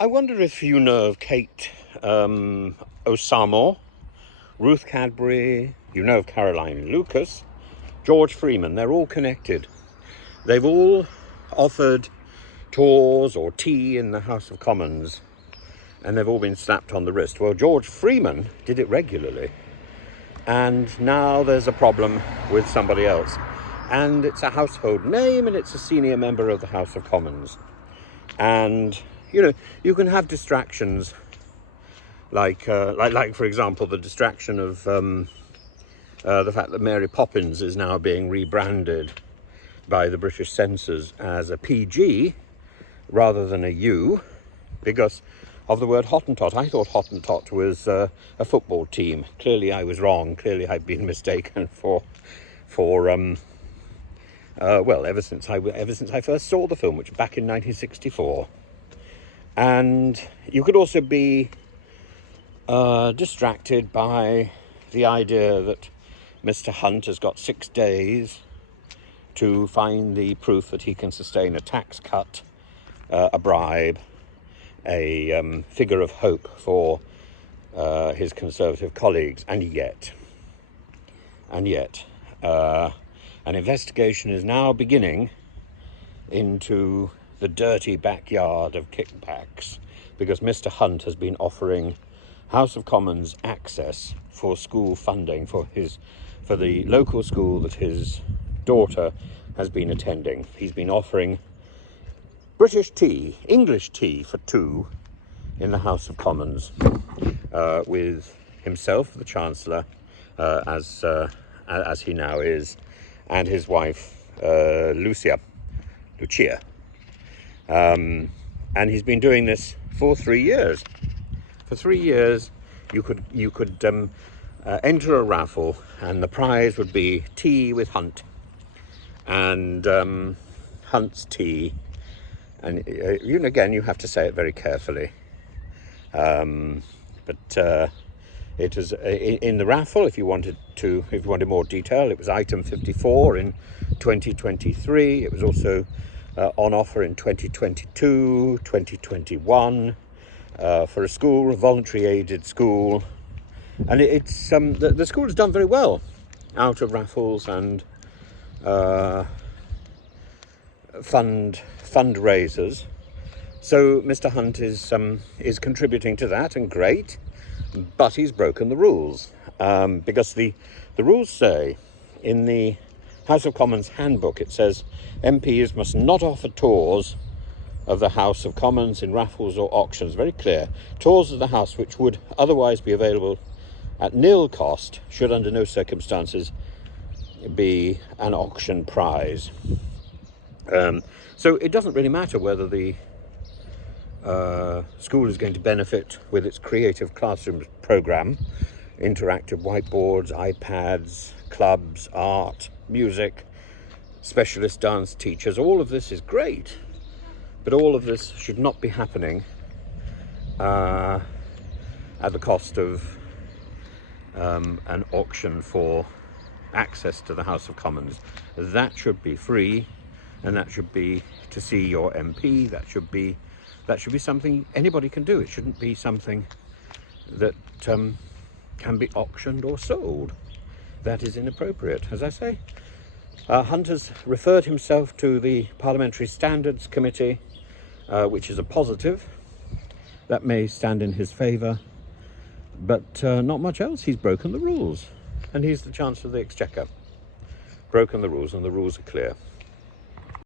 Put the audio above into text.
I wonder if you know of Kate Osamo, Ruth Cadbury, you know of Caroline Lucas, George Freeman. They're all connected. They've all offered tours or tea in the House of Commons, and they've all been slapped on the wrist. Well, George Freeman did it regularly, and now there's a problem with somebody else. And it's a household name, and it's a senior member of the House of Commons. And you know, you can have distractions, like for example, the distraction of the fact that Mary Poppins is now being rebranded by the British censors as a PG rather than a U, because of the word Hottentot. I thought Hottentot was a football team. Clearly, I was wrong. Clearly, I've been mistaken for well, ever since I first saw the film, which was back in 1964. And you could also be distracted by the idea that Mr. Hunt has got 6 days to find the proof that he can sustain a tax cut, a bribe, a figure of hope for his Conservative colleagues. And yet, an investigation is now beginning into the dirty backyard of kickbacks, because Mr. Hunt has been offering House of Commons access for school funding for the local school that his daughter has been attending. He's been offering British tea, English tea for 2 in the House of Commons, with himself, the Chancellor, as he now is, and his wife, Lucia. And he's been doing this for 3 years. For 3 years, you could enter a raffle, and the prize would be tea with Hunt, and Hunt's tea. And again, you have to say it very carefully. But it was in the raffle. If you wanted more detail, it was item 54 in 2023. It was also on offer in 2022, 2021, for a school, a voluntary aided school. And it's the school has done very well out of raffles and fundraisers. So Mr. Hunt is contributing to that, and great, but he's broken the rules, because the rules say in the House of Commons handbook, it says MPs must not offer tours of the House of Commons in raffles or auctions. Very clear. Tours of the House which would otherwise be available at nil cost should under no circumstances be an auction prize. So it doesn't really matter whether the school is going to benefit with its creative classroom program, interactive whiteboards, iPads, clubs, art, music, specialist dance teachers. All of this is great, but all of this should not be happening at the cost of an auction for access to the House of Commons. That should be free, and that should be to see your MP. That should be something anybody can do. It shouldn't be something that can be auctioned or sold. That is inappropriate. As I say, Hunt has referred himself to the Parliamentary Standards Committee, which is a positive. That may stand in his favour, but not much else. He's broken the rules, and he's the Chancellor of the Exchequer. Broken the rules, and the rules are clear.